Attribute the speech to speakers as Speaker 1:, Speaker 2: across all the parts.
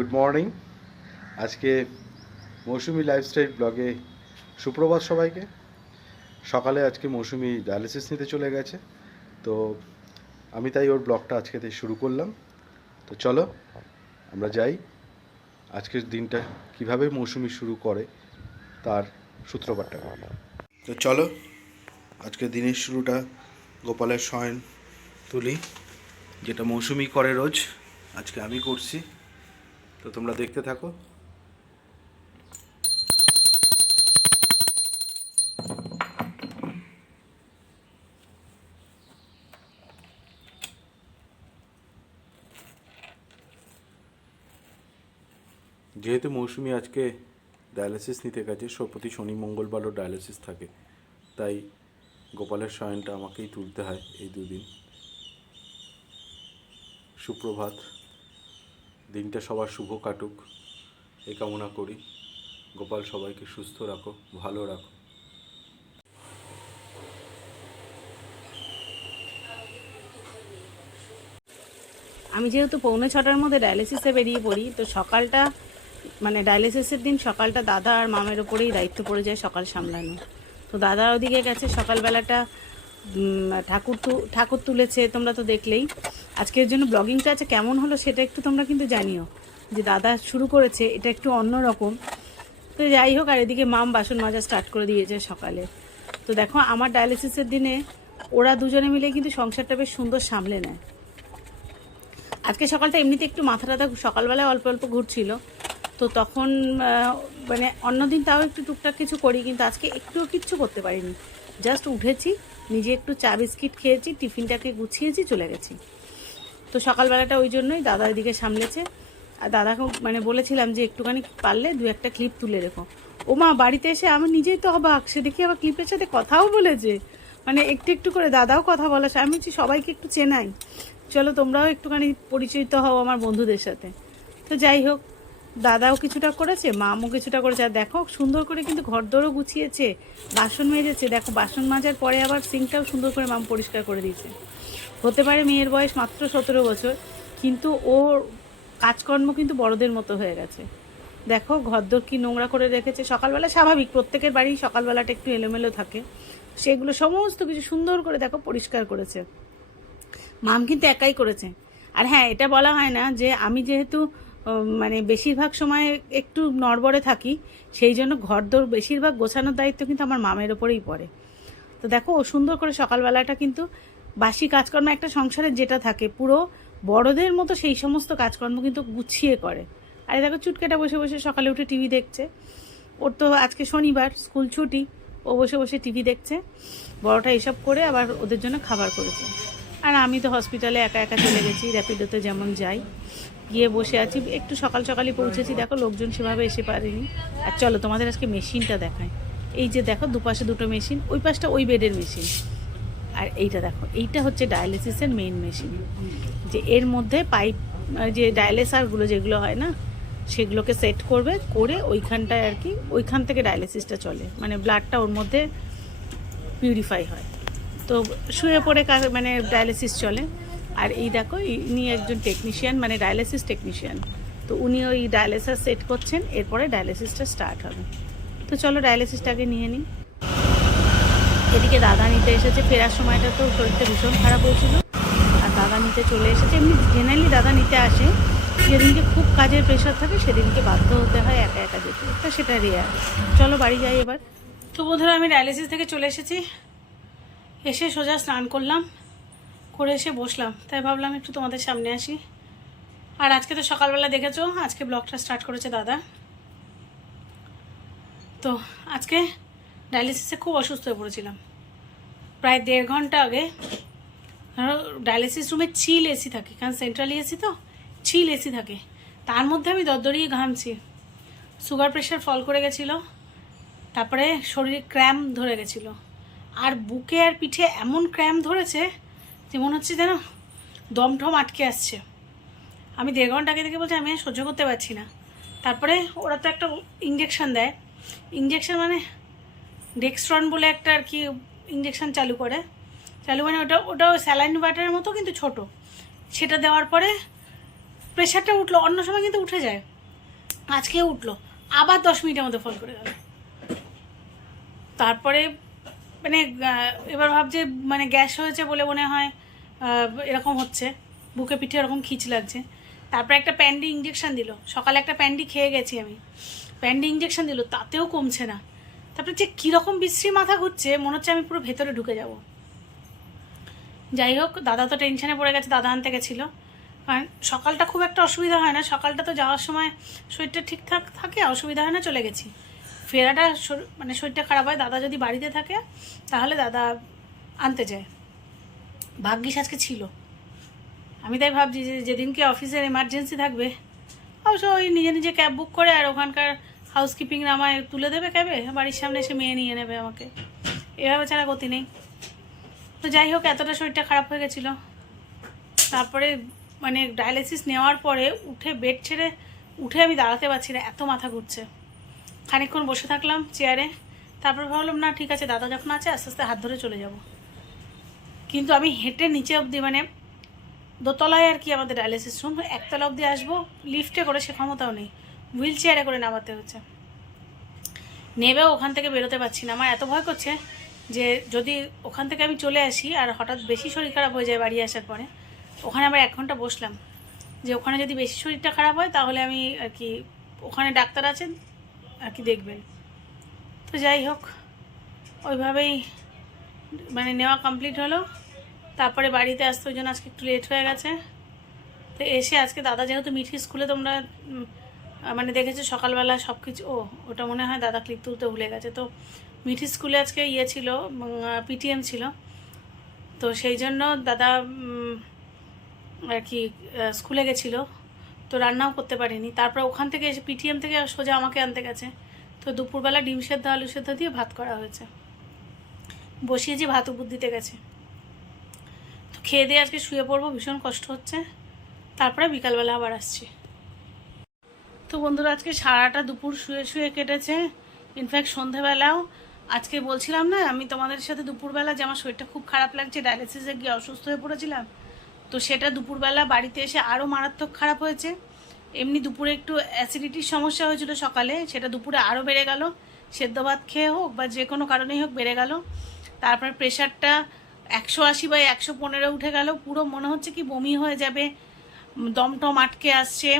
Speaker 1: Good morning আজকে মৌসুমি lifestyle ব্লগে সুপ্রভাত সবাইকে। সকালে আজকে মৌসুমি ডায়ালিসিস নিতে চলে গেছে। তো আমি তাই ওর ব্লগটা আজকে থেকে শুরু করলাম। তো চলো, আমরা যাই। আজকের দিনটা কীভাবে মৌসুমি শুরু করে তার সূত্রপাতটা। তো চলো আজকে দিনের শুরুটা গোপালের শয়ন তুলি, যেটা মৌসুমি করে রোজ। আজকে আমি করছি। তো তোমরা দেখতে থাকো। যেহেতু মৌসুমি আজকে ডায়ালিসিস নিতে গেছে প্রতি শনি মঙ্গলবারও ডায়ালিসিস থাকে। তাই গোপালের শয়নটা আমাকেই তুলতে হয় এই দুদিন। সুপ্রভাত। দিনটা সবার শুভ কাটুক। এই কামনা করি। গোপাল, সবাইকে সুস্থ রাখো, ভালো রাখো।
Speaker 2: আমি যেহেতু পৌনে ছটার মধ্যে ডায়ালিসিসে বেরিয়ে পড়ি, তো সকালটা মানে ডায়ালিসিসের দিন সকালটা দাদা আর মামের ওপরেই দায়িত্ব পড়ে যায় সকাল সামলানো। তো দাদা ওদিকে গেছে, সকালবেলাটা ঠাকুর ঠাকুর তুলেছে, তোমরা তো দেখলেই। আজকের জন্য ব্লগিংটা আছে, কেমন হলো সেটা একটু তোমরা কিন্তু জানিও। যে দাদা শুরু করেছে, এটা একটু অন্য রকম। তো যাই হোক, আর এদিকে মাম বাসন মাজা স্টার্ট করে দিয়েছে সকালে। তো দেখো, আমার ডায়ালিসিসের দিনে ওরা দুজনে মিলে কিন্তু সংসারটা বেশ সুন্দর সামলে নেয়। আজকে সকালটা এমনিতে একটু মাথা টাথা সকালবেলায় অল্প অল্প ঘুরছিল। তো তখন মানে অন্যদিন তাও একটু টুকটাক কিছু করি, কিন্তু আজকে একটুও কিচ্ছু করতে পারিনি। জাস্ট উঠেছি নিজে একটু চা বিস্কিট খেয়েছি, টিফিনটাকে গুছিয়েছি, চলে গেছি। তো সকালবেলাটা ওই জন্যই দাদা এদিকে সামলেছে। আর দাদাকে মানে বলেছিলাম যে একটুখানি পারলে দু একটা ক্লিপ তুলে রেখো। ও মা, বাড়িতে এসে আমি নিজেই তো অবাক, সে দেখি আবার ক্লিপের সাথে কথাও বলেছে। মানে একটু একটু করে দাদাও কথা বলা আমি বলছি, সবাইকে একটু চেনাই। চলো তোমরাও একটুখানি পরিচিত হও আমার বন্ধুদের সাথে। তো যাই হোক দাদাও কিছুটা করেছে, মামও কিছুটা করেছে। আর দেখো, সুন্দর করে কিন্তু ঘরদোরও গুছিয়েছে, বাসন মেজেছে। দেখো, বাসন মাজার পরে আবার সিঙ্কটাও সুন্দর করে মাম পরিষ্কার করে দিয়েছে। হতে পারে মেয়ের বয়স মাত্র সতেরো বছর, কিন্তু ওর কাজকর্ম কিন্তু বড়দের মতো হয়ে গেছে। দেখো, ঘরদোর কি নোংরা করে রেখেছে। সকালবেলা স্বাভাবিক, প্রত্যেকের বাড়ি সকালবেলাটা একটু এলোমেলো থাকে। সেগুলো সমস্ত কিছু সুন্দর করে দেখো, পরিষ্কার করেছে। মাম কিন্তু একাই করেছে। আর হ্যাঁ এটা বলা হয় না যে আমি যেহেতু মানে বেশিরভাগ সময় একটু নড়বড়ে থাকি, সেই জন্য ঘরদোর বেশিরভাগ গোছানোর দায়িত্ব কিন্তু আমার মামের ওপরেই পড়ে। তো দেখো, ও সুন্দর করে সকালবেলাটা কিন্তু বাসি কাজকর্ম একটা সংসারে যেটা থাকে, পুরো বড়দের মতো সেই সমস্ত কাজকর্ম কিন্তু গুছিয়ে করে। আর দেখো, চুটকেটা বসে বসে সকালে উঠে টিভি দেখছে। ওর তো আজকে শনিবার, স্কুল ছুটি, ও বসে বসে টিভি দেখছে। বড়টা এসব করে আবার ওদের জন্য খাবার করেছে। আর আমি তো হসপিটালে একা একা চলে গেছি, র্যাপিডোতে যেমন যাই। গিয়ে বসে আছি। একটু সকাল সকালই পৌঁছেছি। দেখো, লোকজন সেভাবে এসে পারেনি। আর চলো, তোমাদের আজকে মেশিনটা দেখায় এই যে দেখো, দুপাশে দুটো মেশিন, ওই পাশটা ওই বেডের মেশিন। আর এইটা দেখো, এইটা হচ্ছে ডায়ালিসিসের মেইন মেশিন যে এর মধ্যে পাইপ যে ডায়ালিসারগুলো যেগুলো হয় না, সেগুলোকে সেট করবে, করে ওইখানটায় আর কি, ওইখান থেকে ডায়ালিসিসটা চলে। মানে ব্লাডটা ওর মধ্যে পিউরিফাই হয়। তো শুয়ে পড়ে মানে ডায়ালিসিস চলে। আর এই দেখো, ইনি একজন টেকনিশিয়ান মানে ডায়ালিসিস টেকনিশিয়ান তো উনি ওই ডায়ালিসিস সেট করছেন, এরপরে ডায়ালিসিসটা স্টার্ট হবে। তো চলো ডায়ালিসিসটাকে নিয়ে নিই। এদিকে দাদা নিতে এসেছে, ফেরার সময়টা তো শরীরটা ভীষণ খারাপ হয়েছিল। আর দাদা নিতে চলে এসেছে, এমনি জেনারেলি দাদা নিতে আসে। যেদিনকে খুব কাজের প্রেশার থাকে, সেদিনকে বাধ্য হতে হয় একা একা যেতে। তো সেটা রেয়ার চলো বাড়ি যাই এবার। তো বোধহয় আমি ডায়ালিসিস থেকে চলে এসেছি। এসে সোজা স্নান করলাম। করে এসে বসলাম। তাই ভাবলাম একটু তোমাদের সামনে আসি। আর আজকে তো সকালবেলা দেখেছ, আজকে ব্লগটা স্টার্ট করেছে দাদা। তো আজকে ডায়ালিসিসে খুব অসুস্থ হয়ে পড়েছিলাম। প্রায় দেড় ঘণ্টা আগে। ধরো ডায়ালিসিস রুমে চিল এসি থাকে, কারণ সেন্ট্রালি এসি তো চিল এসি থাকে। তার মধ্যে আমি দরদরিয়ে ঘামছি। সুগার প্রেশার ফল করে গেছিল, তারপরে শরীরে ক্র্যাম ধরে গেছিল। আর বুকে আর পিঠে এমন ক্র্যাম ধরেছে যে মনে হচ্ছে যেন দম ঠম আটকে আসছে। আমি দেড় ঘণ্টা আগে থেকে বলছি, আমি সহ্য করতে পারছি না। তারপরে ওরা তো একটা ইঞ্জেকশন দেয়। ইঞ্জেকশান মানে ডেক্সট্রন বলে একটা আর কি ইঞ্জেকশান চালু করে। চালু মানে ওটা ওটা স্যালাইন বাটারের মতো কিন্তু ছোট। সেটা দেওয়ার পরে প্রেশারটা উঠল, অন্য সময় কিন্তু উঠে যায়। আজকে উঠল, আবার দশ মিনিটের মধ্যে ফল করে গেল। তারপরে মানে এবার ভাবছে মানে গ্যাস হয়েছে বলে মনে হয় এরকম হচ্ছে। বুকে পিঠে এরকম খিচ লাগছে। তারপরে একটা প্যান্ডি ইঞ্জেকশন দিল। সকালে একটা প্যান্ডি খেয়ে গেছি আমি। প্যান্ডি ইঞ্জেকশান দিল, তাতেও কমছে না। তারপরে যে কীরকম বিশ্রী মাথা ঘুরছে, মনে হচ্ছে আমি পুরো ভেতরে ঢুকে যাব। যাই হোক, দাদা তো টেনশনে পড়ে গেছে, দাদা আনতে গেছিল। কারণ সকালটা খুব একটা অসুবিধা হয় না। সকালটা তো যাওয়ার সময় শরীরটা ঠিকঠাক থাকে, অসুবিধা হয় না, চলে গেছি। ফেরাটা মানে শরীরটা খারাপ হয়, দাদা যদি বাড়িতে থাকে, তাহলে দাদা আনতে যায়। ভাগ্যিস আজকে ছিল। আমি তাই ভাবছি যে যেদিনকে অফিসের এমার্জেন্সি থাকবে, অবশ্য ওই নিজে নিজে ক্যাব বুক করে আর ওখানকার হাউসকিপিং আমায় তুলে দেবে ক্যাবে বাড়ির সামনে এসে মেয়ে নিয়ে নেবে আমাকে। এভাবে ছাড়া গতি নেই। তো যাই হোক, এতটা শরীরটা খারাপ হয়ে গেছিল। তারপরে মানে ডায়ালিসিস নেওয়ার পরে উঠে বেড ছেড়ে উঠে আমি দাঁড়াতে পারছি না, এত মাথা ঘুরছে। খানিকক্ষণ বসে থাকলাম চেয়ারে। তারপর ভাবলাম, না, ঠিক আছে, দাদা যখন আছে, আস্তে আস্তে হাত ধরে চলে যাব। কিন্তু আমি হেঁটে নিচে অবধি মানে দোতলায় আর কি আমাদের ডায়ালিসিস রুম একতলা অবধি আসব। লিফটে করে সে ক্ষমতাও নেই। হুইল চেয়ারে করে নামাতে হচ্ছে। নেবেও ওখান থেকে বেরোতে পারছি না। আমার এত ভয় করছে যে যদি ওখান থেকে আমি চলে আসি আর হঠাৎ বেশি শরীর খারাপ হয়ে যায় বাড়ি আসার পরে, ওখানে আবার এক ঘণ্টা বসলাম। যে ওখানে যদি বেশি শরীরটা খারাপ হয়, তাহলে আমি আর কি ওখানে ডাক্তার আছেন আর কি দেখবেন। তো যাই হোক, ওইভাবেই মানে নেওয়া কমপ্লিট হলো। তারপরে বাড়িতে আসতে ওই জন্য আজকে একটু লেট হয়ে গেছে। তো এসে আজকে দাদা যেহেতু মিঠি স্কুলে তোমরা মানে দেখেছ সকালবেলা সব কিছু ও, ওটা মনে হয় দাদা ক্লিক তুলতে ভুলে গেছে। তো মিঠি স্কুলে আজকে ইয়ে ছিল পিটিএম ছিল। তো সেই জন্য দাদা আর কি স্কুলে গেছিল। তো রান্নাও করতে পারিনি। তারপর ওখান থেকে এসে পিটিএম থেকে সোজা আমাকে আনতে গেছে। তো দুপুরবেলা ডিম সেদ্ধ, আলু সেদ্ধ দিয়ে ভাত করা হয়েছে। বসিয়েছি ভাত উপর দিতে গেছে। তো খেয়ে দিয়ে আজকে শুয়ে পড়ব, ভীষণ কষ্ট হচ্ছে। তারপরে বিকালবেলা আবার আসছি। তো বন্ধুরা, আজকে সারাটা দুপুর শুয়ে শুয়ে কেটেছে। ইনফ্যাক্ট সন্ধেবেলাও। আজকে বলছিলাম না, আমি তোমাদের সাথে দুপুরবেলা যে আমার শরীরটা খুব খারাপ লাগছে ডায়ালিসিসে গিয়ে অসুস্থ হয়ে পড়েছিলাম। তো সেটা দুপুরবেলা বাড়িতে এসে আরও মারাত্মক খারাপ হয়েছে। এমনি দুপুরে একটু অ্যাসিডিটির সমস্যা হয়েছিল সকালে, সেটা দুপুরে আরও বেড়ে গেল। সেদ্ধ ভাত খেয়ে হোক বা যে কোনো কারণেই হোক বেড়ে গেল। তারপর প্রেশারটা একশো আশি বাই একশো পনেরো উঠে গেল। পুরো মনে হচ্ছে কি বমি হয়ে যাবে, দমটম আটকে আসছে।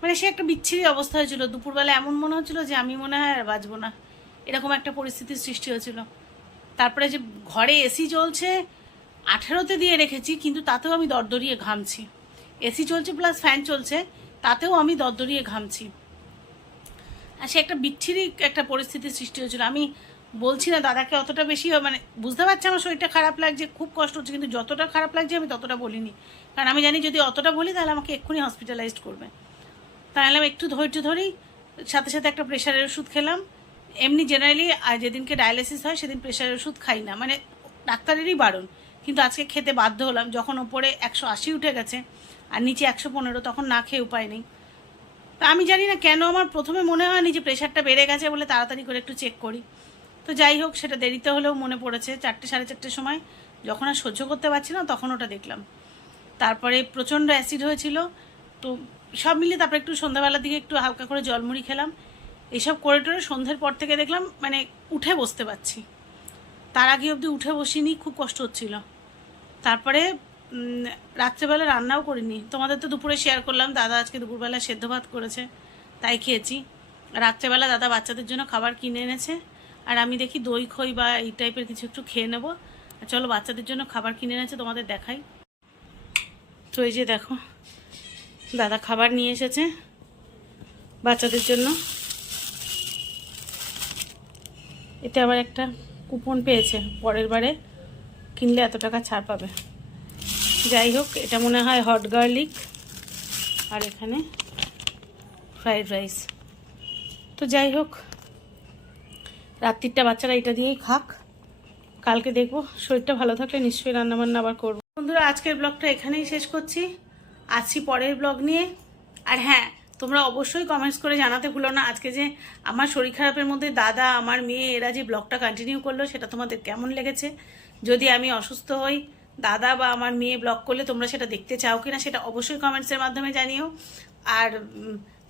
Speaker 2: মানে সে একটা বিচ্ছিরি অবস্থা হয়েছিল। দুপুরবেলা এমন মনে হচ্ছিল যে আমি মনে হয় আর বাঁচবো না। এরকম একটা পরিস্থিতির সৃষ্টি হয়েছিল। তারপরে যে ঘরে এসি চলছে আঠেরোতে দিয়ে রেখেছি, কিন্তু তাতেও আমি দরদরিয়ে ঘামছি। এসি চলছে প্লাস ফ্যান চলছে, তাতেও আমি দরদরিয়ে ঘামছি। আর সে একটা বিচ্ছিরি একটা পরিস্থিতির সৃষ্টি হয়েছিল। আমি বলছি না, দাদাকে অতটা বেশি মানে বুঝতে পারছি আমার শরীরটা খারাপ লাগছে, খুব কষ্ট হচ্ছে, কিন্তু যতটা খারাপ লাগছে আমি ততটা বলিনি। কারণ আমি জানি যদি অতটা বলি, তাহলে আমাকে এক্ষুনি হসপিটালাইজড করবে। তাহলে আমি একটু ধৈর্য ধরেই সাথে সাথে একটা প্রেশারের ওষুধ খেলাম। এমনি জেনারেলি যেদিনকে ডায়ালিসিস হয়, সেদিন প্রেশারের ওষুধ খাই না। মানে ডাক্তারেরই বারণ। কিন্তু আজকে খেতে বাধ্য হলাম। যখন ওপরে একশো আশি উঠে গেছে আর নিচে একশো পনেরো, তখন না খেয়ে উপায় নেই। তা আমি জানি না কেন আমার প্রথমে মনে হয়নি যে প্রেশারটা বেড়ে গেছে বলে তাড়াতাড়ি করে একটু চেক করি। তো যাই হোক, সেটা দেরিতে হলেও মনে পড়েছে। চারটে, সাড়ে চারটের সময় যখন আর সহ্য করতে পারছি না, তখন ওটা দেখলাম। তারপরে প্রচণ্ড অ্যাসিড হয়েছিল। তো সব মিলিয়ে তারপরে একটু সন্ধ্যাবেলার দিকে একটু হালকা করে জলমুড়ি খেলাম। এইসব করে টোরে সন্ধ্যের পর থেকে দেখলাম মানে উঠে বসতে পারছি। তার আগে অবধি উঠে বসিনি, খুব কষ্ট হচ্ছিল। তারপরে রাত্রেবেলা রান্নাও করিনি। তোমাদের তো দুপুরে শেয়ার করলাম, দাদা আজকে দুপুরবেলা সেদ্ধ ভাত করেছে, তাই খেয়েছি। রাত্রেবেলা দাদা বাচ্চাদের জন্য খাবার কিনে এনেছে, আর আমি দেখি দই, খই বা এই টাইপের কিছু একটু খেয়ে নেব। আর চলো বাচ্চাদের জন্য খাবার কিনে এনেছে, তোমাদের দেখাই। তো এই যে দেখো, দাদা খাবার নিয়ে এসেছে বাচ্চাদের জন্য। এতে আবার একটা কুপন পেয়েছে পরের বারে। কিনলে এত টাকা ছাড় পাবে। যাই হোক, এটা মনে হয় হট গার্লিক আর এখানে ফ্রাইড রাইস তো যাই হোক, রাত্রিরটা বাচ্চারা এটা দিয়েই খাক। কালকে দেখব, শরীরটা ভালো থাকলে নিশ্চয়ই রান্নাবান্না আবার করব। বন্ধুরা, আজকের ব্লগটা এখানেই শেষ করছি। আসছি পরের ব্লগ নিয়ে। আর হ্যাঁ তোমরা অবশ্যই কমেন্টস করে জানাতে ভুলো না। আজকে যে আমার শরীর খারাপের মধ্যে দাদা, আমার মেয়ে, এরা যে ব্লগটা কন্টিনিউ করল, সেটা তোমাদের কেমন লেগেছে? যদি আমি অসুস্থ হই, দাদা বা আমার মেয়ে ব্লগ করলে তোমরা সেটা দেখতে চাও কিনা সেটা অবশ্যই কমেন্টসের মাধ্যমে জানিও। আর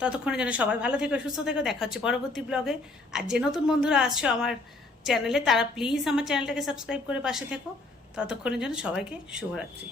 Speaker 2: ততক্ষণে যেন সবাই ভালো থেকো, সুস্থ থেকো। দেখা হচ্ছে পরবর্তী ব্লগে আর যে নতুন বন্ধুরা আসছো আমার চ্যানেলে তারা প্লিজ আমার চ্যানেলটাকে সাবস্ক্রাইব করে পাশে থেকো। ততক্ষণের জন্য সবাইকে শুভরাত্রি।